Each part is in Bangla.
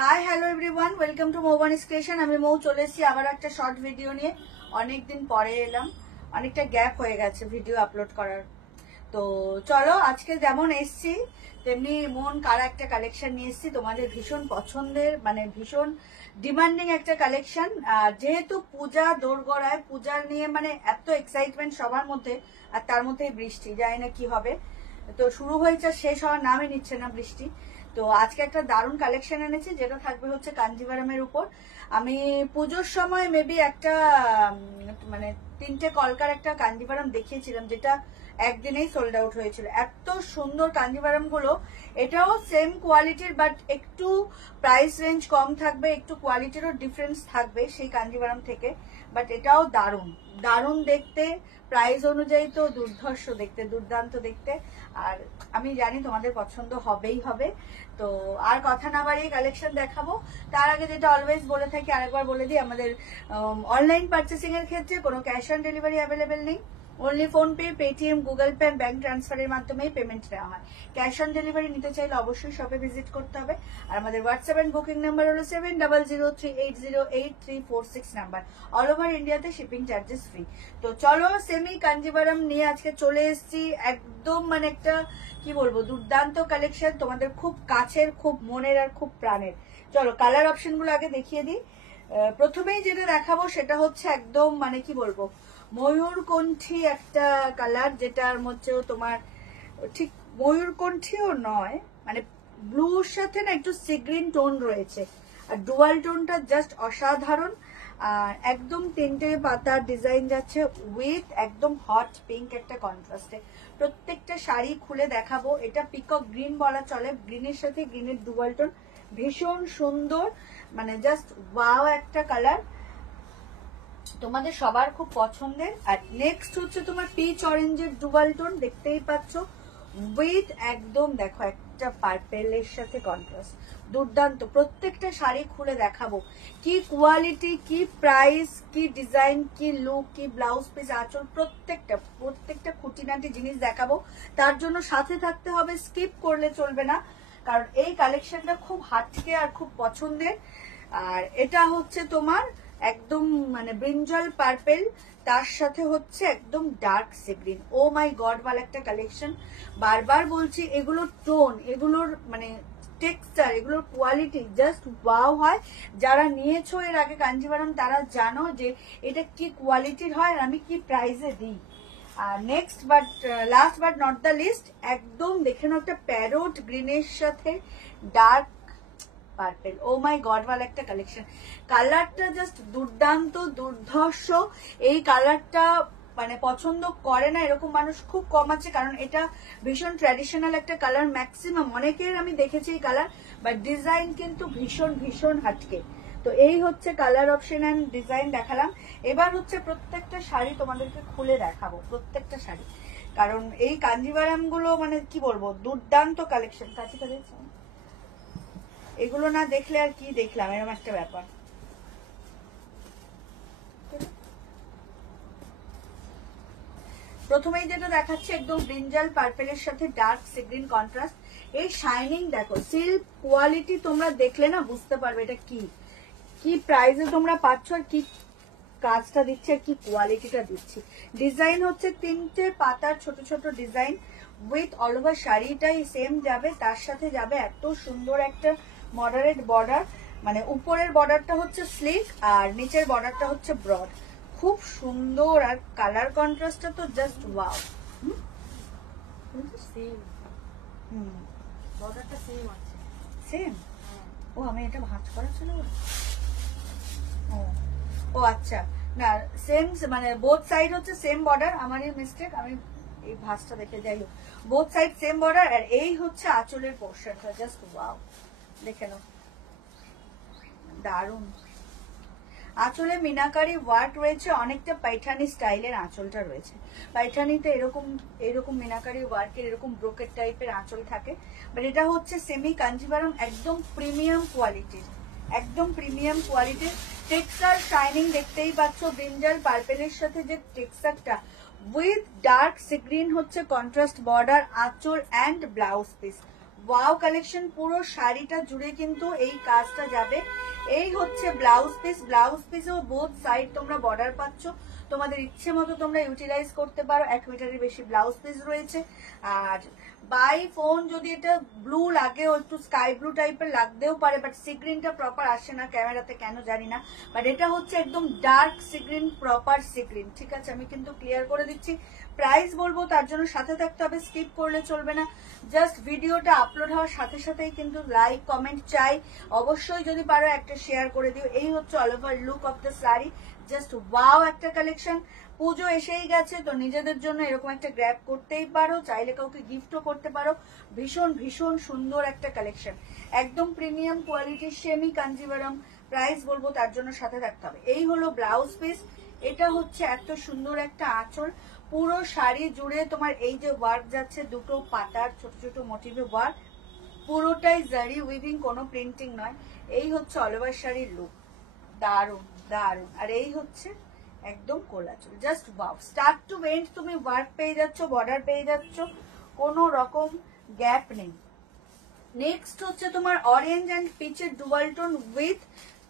High hello everyone, welcome to Moubani's creation. আমি মৌ চলে এসেছি আবার একটা শর্ট ভিডিও নিয়ে। অনেকদিন পরে এলাম, অনেকটা গ্যাপ হয়ে গেছে ভিডিও আপলোড করার। তো চলো, আজকে যেমন এসছি তেমনি মন কারা একটা কালেকশন নিয়ে এসছি, তোমাদের ভীষণ পছন্দের, মানে ভীষণ ডিমান্ডিং একটা কালেকশন। আর যেহেতু পূজা দোরগোড়ায়, পূজার নিয়ে মানে এত এক্সাইটমেন্ট সবার মধ্যে, আর তার মধ্যে বৃষ্টি, জানি না কি হবে। তো শুরু হয়েছে, শেষ হওয়ার নামই নিচ্ছে না বৃষ্টি। তো আজকে একটা দারুণ কালেকশন এনেছি, যেটা থাকবে হচ্ছে কাঞ্জিভারামের উপর। আমি পুজোর সময় মেবি একটা মানে 3টে কলকার একটা কাঞ্জিভারাম দেখিয়েছিলাম, যেটা একদিনেই সোল্ড আউট হয়েছিল। এত সুন্দর কাঞ্জিভারাম গুলো, এটাও সেম কোয়ালিটির, বাট একটু প্রাইস রেঞ্জ কম থাকবে, একটু কোয়ালিটিরও ডিফারেন্স থাকবে সেই কাঞ্জিভারাম থেকে। বাট এটাও দারুণ দারুণ দেখতে, প্রাইস অনুযায়ী তো দুর্ধর্ষ দেখতে, দুর্দান্ত দেখতে। আর আমি জানি তোমাদের পছন্দ হবেই হবে। তো আর কথা না বাড়িয়ে কালেকশন দেখাবো। তার আগে যেটা অলওয়েজ বলে থাকি, আরেকবার বলে দিই, আমাদের অনলাইন পার্চেসিং এর ক্ষেত্রে কোনো ক্যাশ অন ডেলিভারি অ্যাভেলেবেল নেই। Only PhonePe, Paytm, Google pay, bank ট্রান্সফারের মাধ্যমেই পেমেন্ট নেওয়া হয়। ক্যাশ অন ডেলিভারি নিতে চাইলে অবশ্যই শপে ভিজিট করতে হবে। আর আমাদের হোয়াটসঅ্যাপ এন্ড বুকিং নাম্বার হলো 7003808346 নাম্বার। অল ওভার ইন্ডিয়াতে শিপিং চার্জেস ফ্রি। তো চলো, সেমি কাঞ্জিভারাম নিয়ে আজকে চলে এসেছি। একদম মানে একটা কি বলবো, দুর্দান্ত কালেকশন, তোমাদের খুব কাছের, খুব মনের আর খুব প্রাণের। চলো কালার অপশন গুলো আগে দেখিয়ে দিই। প্রথমেই যেটা দেখাবো সেটা হচ্ছে একদম মানে কি বলবো, ময়ূরকণ্ঠী একটা কালার, যেটার মধ্যেও তোমার ঠিক ময়ূরকণ্ঠীও নয়, মানে ব্লুর সাথে না একটু সি গ্রিন টোন রয়েছে। আর ডুয়াল টোনটা জাস্ট অসাধারণ। আর একদম 3টে পাতার ডিজাইন যাচ্ছে উইথ একদম হট পিঙ্ক একটা কন্ট্রাস্টে। প্রত্যেকটা শাড়ি খুলে দেখাবো। এটা পিকক গ্রিন বলা চলে, গ্রিনের সাথে গ্রিনের ডুয়াল টোন, ভীষণ সুন্দর, মানে জাস্ট ওয়াও একটা কালার, তোমাদের সবার খুব পছন্দের। আর নেক্সট হচ্ছে তোমার পিচ অরেঞ্জের ডুয়াল টোন, দেখতেই পাচ্ছ, উইথ একদম দেখো একটা পার্পেলের সাথে কন্ট্রাস্ট, দুর্দান্ত। প্রত্যেকটা শাড়ি খুলে দেখাবো, কি কোয়ালিটি, কি প্রাইস, কি ডিজাইন, কি লুক, কি ব্লাউজ পিস, আঁচল, প্রত্যেকটা খুঁটিনাটি জিনিস দেখাবো। তার জন্য সাথে থাকতে হবে, স্কিপ করলে চলবে না, কারণ এই কালেকশনটা খুব হাটকে আর খুব পছন্দের। আর এটা হচ্ছে তোমার একদম মানে ব্রিঞ্জল পার্পেল, তার সাথে হচ্ছে একদম dark sea green. O my god, ভালো একটা কালেকশন। বারবার বলছি, এগুলোর টোন, এগুলোর মানে টেক্সচার, এগুলোর কোয়ালিটি জাস্ট ওয়াও হয়। যারা নিয়েছো এর আগে কাঞ্জিভারাম, তারা জানো যে এটা কি কোয়ালিটির হয় আর আমি কি প্রাইসে দিই। আর next but last but not the least, একদম দেখে নাও, একটা প্যারোট গ্রিনের সাথে dark purple. Oh my god, ভালো একটা কালেকশন। কালারটা জাস্ট দুর্দান্ত, দুর্ধর্ষ। এই কালারটা মানে পছন্দ করে না এরকম মানুষ খুব কম আছে, কারণ এটা ভীষণ ট্র্যাডিশনাল একটা কালার। ম্যাক্সিমাম অনেকের আমি দেখেছি এই কালার, বাট ডিজাইন কিন্তু ভীষণ ভীষণ হাটকে। তো এই হচ্ছে কালার অপশন অ্যান্ড ডিজাইন দেখালাম। এবার হচ্ছে প্রত্যেকটা শাড়ি তোমাদেরকে খুলে দেখাবো, প্রত্যেকটা শাড়ি, কারণ এই কাঞ্জিভারাম গুলো মানে কি বলবো, দুর্দান্ত কালেকশন। কাছে কাছে এগুলো না দেখলে আর কি দেখলাম, এরকম একটা ব্যাপার। প্রথমেই যেটা দেখাচ্ছে একদম ব্রিঞ্জাল পার্পেলের সাথে ডার্ক সি গ্রিন কন্ট্রাস্ট। এই শাইনিং দেখো, সিল্ক কোয়ালিটি তোমরা দেখলে না বুঝতে পারবে এটা কি কি প্রাইসে তোমরা পাচ্ছ, আর কি কাজটা দিচ্ছে, আর কি কোয়ালিটিটা দিচ্ছি। ডিজাইন হচ্ছে 3টে পাতার ছোট ছোট ডিজাইন উইথ অল ওভার শাড়িটাই সেম যাবে, তার সাথে যাবে এত সুন্দর একটা মডারেট বর্ডার, মানে উপরের বর্ডারটা হচ্ছে স্লিক আর নিচের বর্ডারটা হচ্ছে ব্রড। খুব সুন্দর। আর কালার কন্ট্রাস্টটা তো জাস্ট ওয়াও। বর্ডারটা সেম আছে। সেম? ও আমি এটা ভাঁজ করা ছিল। ও আচ্ছা, না সেম, মানে বোথ সাইড হচ্ছে সেম বর্ডার, আমারই মিস্টেক, আমি এই ভাঁজটা দেখে যাই হোক। Both side same border. আর এই হচ্ছে আঁচলের পোর্শনটা, জাস্ট ওয়াও, দেখে নাও, দারুণ। আঁচলে মিনাকারি ওয়ার্ক রয়েছে, অনেকটা পাইঠানি স্টাইলের আঁচলটা রয়েছে। পাইঠানিতে এরকম মিনাকারি ওয়ার্কের এরকম ব্রোকেট টাইপের আঁচল থাকে, বাট এটা হচ্ছে সেমি কাঞ্জিভারাম, একদম প্রিমিয়াম কোয়ালিটির, একদম প্রিমিয়াম কোয়ালিটির। টেক্সচার শাইনিং দেখতেই পাচ্ছ, ব্রিঞ্জাল পার্পেলের সাথে যে টেক্সচারটা উইথ ডার্ক সি গ্রিন হচ্ছে কন্ট্রাস্ট বর্ডার, আঁচল and blouse piece. Wow collection, পুরো শাড়িটা জুড়ে কিন্তু এই কাজটা যাবে। এই হচ্ছে ব্লাউজ পিস, ব্লাউজ পিসেও বোথ সাইড তোমরা বর্ডার পাচ্ছ, তোমাদের ইচ্ছে মতো তোমরা ইউটিলাইজ করতে পারো। 1 মিটারের বেশি ব্লাউজ পিস রয়েছে। আর বাই ফোন যদি এটা ব্লু লাগে, একটু স্কাই ব্লু টাইপের লাগতেও পারে, বাট সি গ্রিনটা প্রপার আসে না ক্যামেরাতে, কেন জানি না। বাট এটা হচ্ছে একদম dark sea green, proper sea green, ঠিক আছে? আমি কিন্তু ক্লিয়ার করে দিচ্ছি। প্রাইস বলবো, তার জন্য সাথে থাকতে হবে, স্কিপ করলে চলবে না। জাস্ট ভিডিওটা আপলোড হওয়ার সাথে সাথেই কিন্তু লাইক কমেন্ট চাই। অবশ্যই যদি পারো একটা শেয়ার করে দিও। এই হচ্ছে all over look of the sari. Just wow একটা কালেকশন। পুজো এসেই গেছে, তো নিজেদের জন্য এরকম একটা গ্র্যাব করতেই পারো, চাইলে কাউকে গিফটও করতে পারো। ভীষণ ভীষণ সুন্দর একটা কালেকশন, একদম প্রিমিয়াম কোয়ালিটির সেমি কাঞ্জিভারম। প্রাইস বলবো, তার জন্য সাথে থাকতে হবে। এই হলো ব্লাউজ পিস। এটা হচ্ছে এত সুন্দর একটা আঁচল, পুরো শাড়ি জুড়ে তোমার এই যে ওয়ার্ক যাচ্ছে, দুটো পাতার ছোট ছোট মোটিভে ওয়ার্ক, পুরোটাই জারি উইভিং, কোনো প্রিন্টিং নয়। এই হচ্ছে অল ওভার শাড়ির লুক, দারুণ দারুণ। আর এই হচ্ছে একদম কোলাচল, just wow. Start to end তুমি ওয়ার্ক পেয়ে যাচ্ছ, বর্ডার পেয়ে যাচ্ছ, কোনো রকম গ্যাপ নেই। নেক্সট হচ্ছে তোমার অরেঞ্জ অ্যান্ড পিচের dual tone with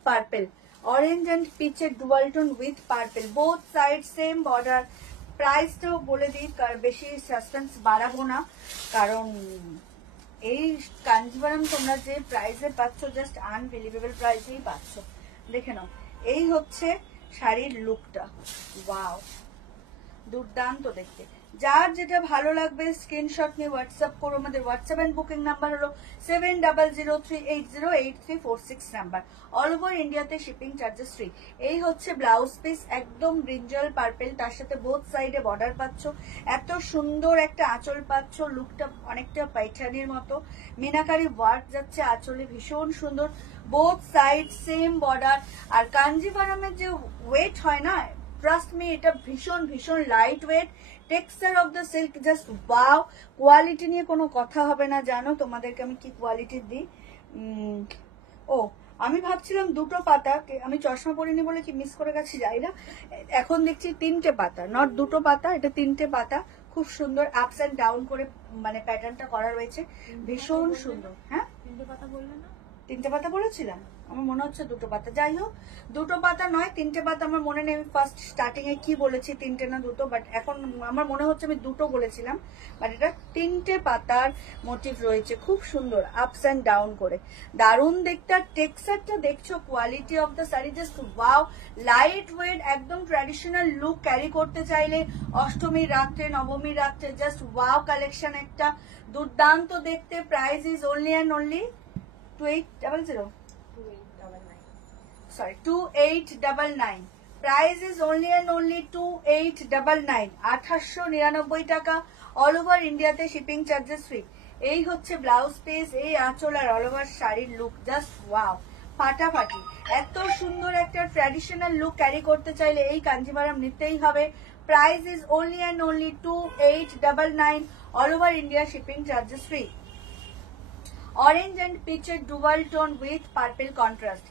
purple, orange and পিচের dual tone with purple, both side same border. প্রাইসটাও বলে দিই, বেশি সাসপেন্স বাড়াবো না, কারণ এই কাঞ্জিভারম তোমরা যে প্রাইসে পাচ্ছ, জাস্ট আনবিলিভেবল প্রাইসেই পাচ্ছ। দেখে নাও, এই হচ্ছে শাড়ির লুকটা, ওয়াও, দুর্দান্ত দেখতে। যার যেটা ভালো লাগবে স্ক্রিনশট নিয়ে হোয়াটসঅ্যাপ করো। আমাদের হোয়াটসঅ্যাপ এন্ড বুকিং নাম্বার হলো 7003808346 নাম্বার। অল ওভার ইন্ডিয়াতে শিপিং চার্জেস ফ্রি। এই হচ্ছে ব্লাউজ পিস, একদম ব্রিঞ্জাল পার্পেল, তার সাথে বোথ সাইডে বর্ডার পাচ্ছ, এত সুন্দর একটা আঁচল পাচ্ছ, লুকটা অনেকটা পাইঠানির মতো, মিনাকারি ওয়ার্ক যাচ্ছে আঁচলে, ভীষণ সুন্দর, বোথ সাইড সেম বর্ডার। আর কাঞ্জিভারমের যে ওয়েট হয় না, ট্রাস্ট মি, এটা ভীষণ ভীষণ light weight. Texture of the silk just wow. Quality নিয়ে কোনো কথা হবে না, জানো তোমাদেরকে আমি কি কোয়ালিটি দিই। ও, আমি ভাবছিলাম দুটো পাতা, আমি চশমা পরিনি বলে কি মিস করে গেছি যাই না, এখন দেখছি 3টে পাতা, নট দুটো পাতা, এটা 3টে পাতা। খুব সুন্দর আপস অ্যান্ড ডাউন করে মানে প্যাটার্নটা করা রয়েছে, ভীষণ সুন্দর। হ্যাঁ, 3টে পাতা বললে না? 3টে পাতা বলেছিলাম, আমার মনে হচ্ছে দুটো পাতা। যাই হোক, দুটো পাতা নয়, 3টে পাতা আমার মনে নেই। আমি ফার্স্ট স্টার্টিং এ কি বলেছি, 3টে না দুটো, বাট এখন আমার মনে হচ্ছে আমি দুটো বলেছিলাম। বাট এটা 3টে পাতার মোটিভ রয়েছে, খুব সুন্দর আপস অ্যান্ড ডাউন করে, দারুণ দেখতে। আর টেক্সচারটা দেখছো, quality of the sari just wow. Light weight, একদম ট্র্যাডিশনাল লুক ক্যারি করতে চাইলে অষ্টমীর রাত্রে, নবমীর রাত্রে, জাস্ট ওয়াও কালেকশন একটা, দুর্দান্ত দেখতে। Price is only and only 2899. Price is only and only 2899, 2899 টাকা। অল ওভার ইন্ডিয়াতে শিপিং চার্জেস ফ্রি। এই হচ্ছে ব্লাউজ পিস, এই আঁচল আর অল ওভার শাড়ির লুক, জাস্ট ওয়াও, ফাটাফাটি। এত সুন্দর একটা ট্র্যাডিশনাল লুক ক্যারি করতে চাইলে এই কাঞ্জিভারম নিতেই হবে। Price is only and only 2899, all over India shipping charges free. Orange and peach dual tone with purple contrast.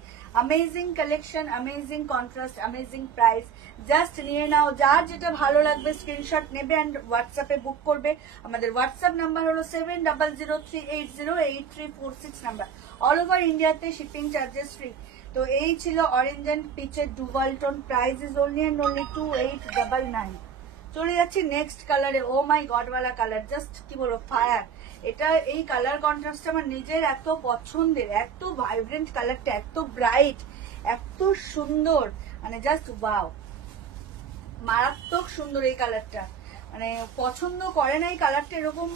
Amazing collection, amazing contrast, amazing price. Just নিয়ে নাও, যার যেটা ভালো লাগবে স্ক্রিনশট নেবে এন্ড হোয়াটসঅ্যাপে বুক করবে। আমাদের হোয়াটসঅ্যাপ নাম্বার হলো 7003808346 নাম্বার। অল ওভার ইন্ডিয়াতে শিপিং চার্জেস ফ্রি। তো এই ছিল অরেঞ্জ এন্ড পিচের dual tone. Price is only and only 2899। চলে যাচ্ছি নেক্সট কালারে। ও মাই গড ওয়ালা কালার, জাস্ট কি বলবো, ফায়ার। এটা এই কালার কন্ট্রাস্টটা আমার নিজের এত পছন্দের, এত ভাইব্রেন্ট কালারটা, এত ব্রাইট, এত সুন্দর, মানে জাস্ট ওয়াও, মারাত্মক সুন্দর এই কালারটা। মানে পছন্দ করে না এই কালারটা, এরকম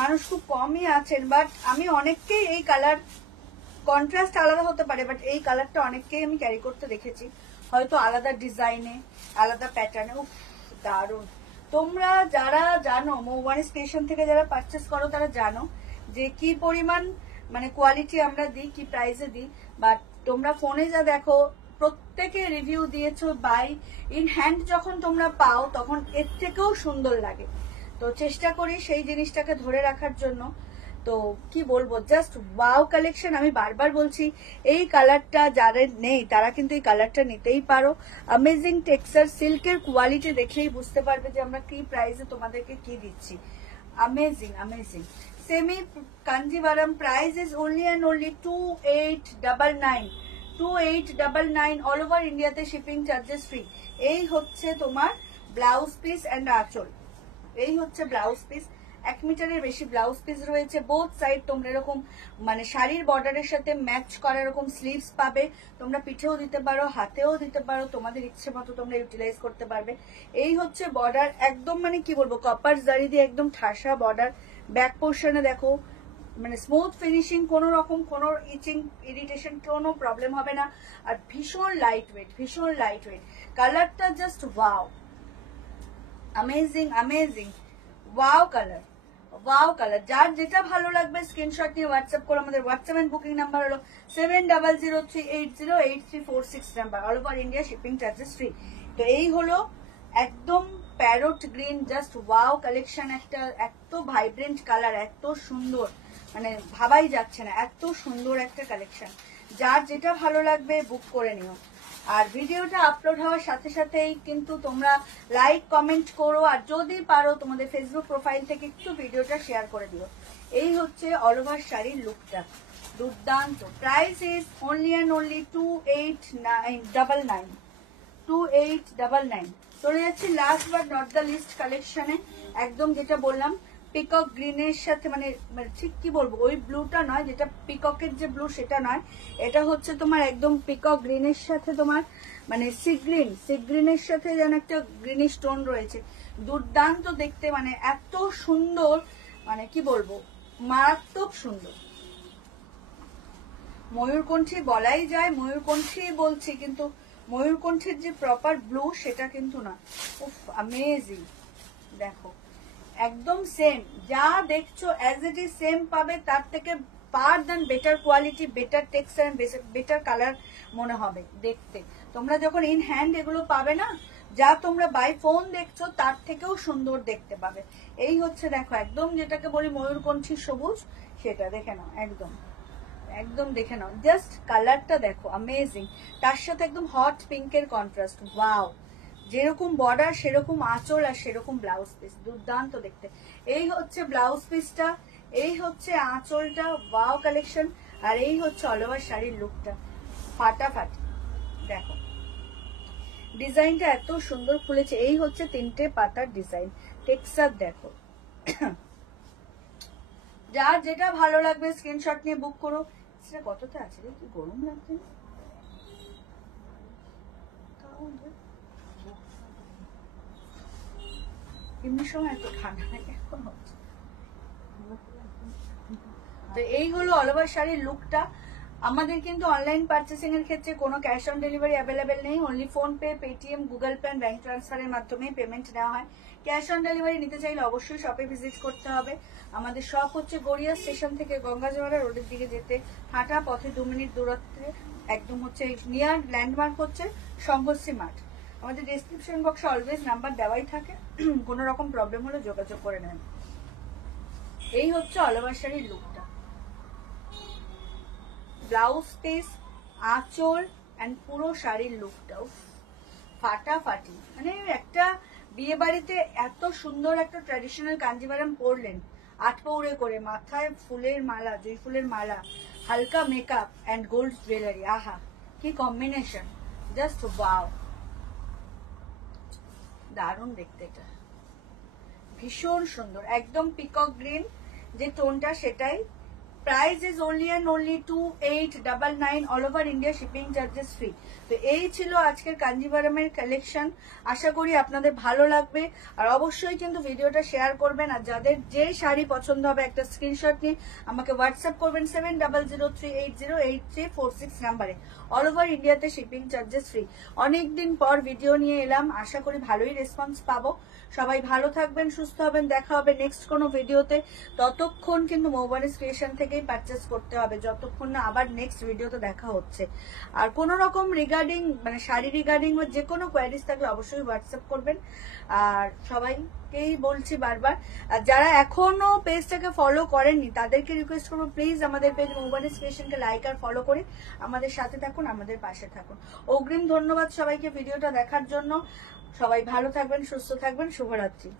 মানুষ খুব কমই আছেন, বাট আমি অনেককেই এই কালার, কন্ট্রাস্ট আলাদা হতে পারে, বাট এই কালারটা অনেককেই আমি ক্যারি করতে দেখেছি, হয়তো আলাদা ডিজাইনে, আলাদা প্যাটার্নে। উফ, দারুণ। তোমরা যারা জানো, মৌবানি স্টেশন থেকে যারা পারচেস করো, তারা জানো যে কি পরিমাণ মানে কোয়ালিটি আমরা দিই, কি প্রাইসে দিই। বাট তোমরা ফোনে যা দেখো, প্রত্যেকে রিভিউ দিয়েছো, বাই ইন হ্যান্ড যখন তোমরা পাও তখন এর থেকেও সুন্দর লাগে। তো চেষ্টা করি সেই জিনিসটাকে ধরে রাখার জন্য। তো কি বলবো, জাস্ট ওয়াও কালেকশন। আমি বারবার বলছি, এই কালারটা যাদের নেই তারা কিন্তু এই কালারটা নিতেই পারো। অ্যামেজিং টেক্সচার, সিল্কের কোয়ালিটি দেখলেই বুঝতে পারবে যে আমরা কি প্রাইসে তোমাদেরকে কি দিচ্ছি। Amazing amazing. Semi Kanjivaram, price is only and only 2899, 2899, all over ইন্ডিয়াতে শিপিং চার্জেস ফ্রি। এই হচ্ছে তোমার ব্লাউজ পিস অ্যান্ড আঁচল, এই হচ্ছে ব্লাউজ পিস। 1 মিটারের বেশি ব্লাউজ পিস রয়েছে, বোথ সাইড তোমরা এরকম মানে শাড়ির বর্ডারের সাথে ম্যাচ করা এরকম স্লিভস পাবে। তোমরা পিঠেও দিতে পারো, হাতেও দিতে পারো, তোমাদের ইচ্ছে মতো তোমরা ইউটিলাইজ করতে পারবে। এই হচ্ছে বর্ডার, একদম মানে কি বলবো, কপার জারি দিয়ে একদম ঠাসা বর্ডার। ব্যাক পোর্শনে দেখো মানে স্মুথ ফিনিশিং, কোনো রকম কোনো ইচিং ইরিটেশন কোনো প্রবলেম হবে না। আর ভীষণ লাইট ওয়েট, ভীষণ লাইট ওয়েট। কালারটা just wow, amazing amazing, wow colour, wow colour. যার যেটা ভালো লাগবে স্ক্রিনশট নিয়ে হোয়াটসঅ্যাপ করো। আমাদের হোয়াটসঅ্যাপ এন্ড বুকিং নাম্বার হলো 7003808346 number, all over India shipping charges free. তো এই হলো একদম parrot green, just wow collection. একটা এত ভাইব্রেন্ট কালার, এত সুন্দর, মানে ভাবাই যাচ্ছে না, এত সুন্দর একটা কালেকশন। যার যেটা ভালো লাগবে বুক করে নিও। আর ভিডিওটা আপলোড হওয়ার সাথে সাথেই কিন্তু তোমরা লাইক কমেন্ট করো, আর যদি পারো তোমাদের ফেসবুক প্রোফাইল থেকে একটু ভিডিওটা শেয়ার করে দিও। এই হচ্ছে অল ওভার শাড়ির লুকটা, দুর্দান্ত। Price is only and only 2899, 2899। চলে যাচ্ছি last but not the least কালেকশনে। একদম যেটা বললাম পিকক গ্রিনের সাথে, মানে ঠিক কি বলবো, ওই ব্লুটা নয়, যেটা পিককের যে ব্লু সেটা নয়, এটা হচ্ছে তোমার একদম পিকক গ্রিনের সাথে তোমার মানে সি গ্রিনের সাথে যেন একটা গ্রিনিশ টোন রয়েছে। দুর্দান্ত দেখতে, মানে এত সুন্দর, মানে কি বলবো, মারাত্মক সুন্দর। ময়ূরকণ্ঠী বলাই যায়, ময়ূরকণ্ঠী বলছি, কিন্তু ময়ূরকণ্ঠীর যে প্রপার ব্লু সেটা কিন্তু না। উফ, অ্যামেজিং। দেখো একদম সেম, যা দেখছো অ্যাজ ইট ইজ সেম পাবে, তার থেকে far then better quality, better texture, better colour মনে হবে দেখতে। তোমরা যখন ইন হ্যান্ড এগুলো পাবে না, যা তোমরা বাই ফোন দেখছো তার থেকেও সুন্দর দেখতে পাবে। এই হচ্ছে দেখো একদম যেটাকে বলি ময়ূরকণ্ঠী সবুজ, সেটা দেখে নাও, একদম একদম দেখে নাও, জাস্ট কালারটা দেখো অ্যামেজিং। তার সাথে একদম হট পিঙ্কের কন্ট্রাস্ট, ওয়াও। যেরকম বর্ডার সেরকম আঁচল আর সেরকম ব্লাউজ পিস, দুর্দান্ত দেখতে। এই হচ্ছে ব্লাউজ পিসটা, এই হচ্ছে আঁচলটা, ওয়াও কালেকশন। আর এই হচ্ছে অল ওভার শাড়ির লুকটা, ফাটাফাটি। দেখো ডিজাইনটা এত সুন্দর খুলেছে। এই হচ্ছে 3টে পাতার ডিজাইন, টেক্সচার দেখো। যার যেটা ভালো লাগবে স্ক্রিনশট নিয়ে বুক করো। সেটা কতটা আছে রে, কি গরম লাগছে না? এমনি সময় এত ঠান্ডা লাগে এখন হচ্ছে। তো এই হলো অল ওভার শাড়ির লুকটা। আমাদের কিন্তু অনলাইন পার্চেসিং এর ক্ষেত্রে কোনো ক্যাশ অন ডেলিভারি অ্যাভেলেবেল নেই, only phone pay, Paytm, Google pay, bank ট্রান্সফারের মাধ্যমে পেমেন্ট নেওয়া হয়। ক্যাশ অন ডেলিভারি নিতে চাইলে অবশ্যই শপে ভিজিট করতে হবে। আমাদের শপ হচ্ছে গড়িয়া স্টেশন থেকে গঙ্গাজোয়ারা রোডের দিকে যেতে হাঁটা পথে 2 মিনিট দূরত্বে, একদম হচ্ছে নিয়ার ল্যান্ডমার্ক হচ্ছে সংঘশ্রী মাঠ। আমাদের ডেসক্রিপশন বক্সে অলওয়েজ নাম্বার দেওয়াই থাকে, কোনো রকম প্রবলেম হলে যোগাযোগ করে নেন। এই হচ্ছে অল ওভার শাড়ির লুকটা, ব্লাউজ পিস, আঁচল এন্ড পুরো শাড়ির লুকটাও ফাটাফাটি। মানে একটা বিয়ে বাড়িতে এত সুন্দর একটা ট্র্যাডিশনাল কাঞ্জিভারাম পরলেন, 8 পৌড়ে করে, মাথায় ফুলের মালা, জুঁই ফুলের মালা, হালকা মেকআপ এন্ড গোল্ড জুয়েলারি, আহা কি কম্বিনেশন, জাস্ট ওয়াও, দারুণ দেখতে। এটা ভীষণ সুন্দর, একদম পিকক গ্রিন যে টোনটা সেটাই। Price is only and only 2899, all over India shipping charges free. তো এই ছিল আজকের কাঞ্জিভারামের কালেকশন, আশা করি আপনাদের ভালো লাগবে। আর অবশ্যই কিন্তু ভিডিওটা শেয়ার করবেন, আর যাদের যে শাড়ি পছন্দ হবে একটা স্ক্রিনশট নিয়ে আমাকে হোয়াটসঅ্যাপ করবেন 7003808346 নাম্বারে, অল ওভার ইন্ডিয়াতে শিপিং চার্জেস ফ্রি। অনেকদিন পর ভিডিও নিয়ে এলাম, আশা করি ভালোই রেসপন্স পাবো। সবাই ভালো থাকবেন, সুস্থ হবেন, দেখা হবে নেক্সট কোনো ভিডিওতে। ততক্ষণ কিন্তু মৌবানিস ক্রিয়েশন থেকেই পারচেস করতে হবে, যতক্ষণ না আবার নেক্সট ভিডিওতে দেখা হচ্ছে। আর কোন রকম রিগার্ডিং মানে শাড়ি রিগার্ডিং বা যে কোনো কোয়ারিজ থাকলে অবশ্যই হোয়াটসঅ্যাপ করবেন। আর সবাইকেই বলছি বারবার, আর যারা এখনো পেজটাকে ফলো করেননি তাদেরকে রিকোয়েস্ট করবো প্লিজ আমাদের পেজ মৌবানিস ক্রিয়েশনকে লাইক আর ফলো করে আমাদের সাথে থাকুন, আমাদের পাশে থাকুন। অগ্রিম ধন্যবাদ সবাইকে ভিডিওটা দেখার জন্য। সবাই ভালো থাকবেন, সুস্থ থাকবেন, শুভরাত্রি।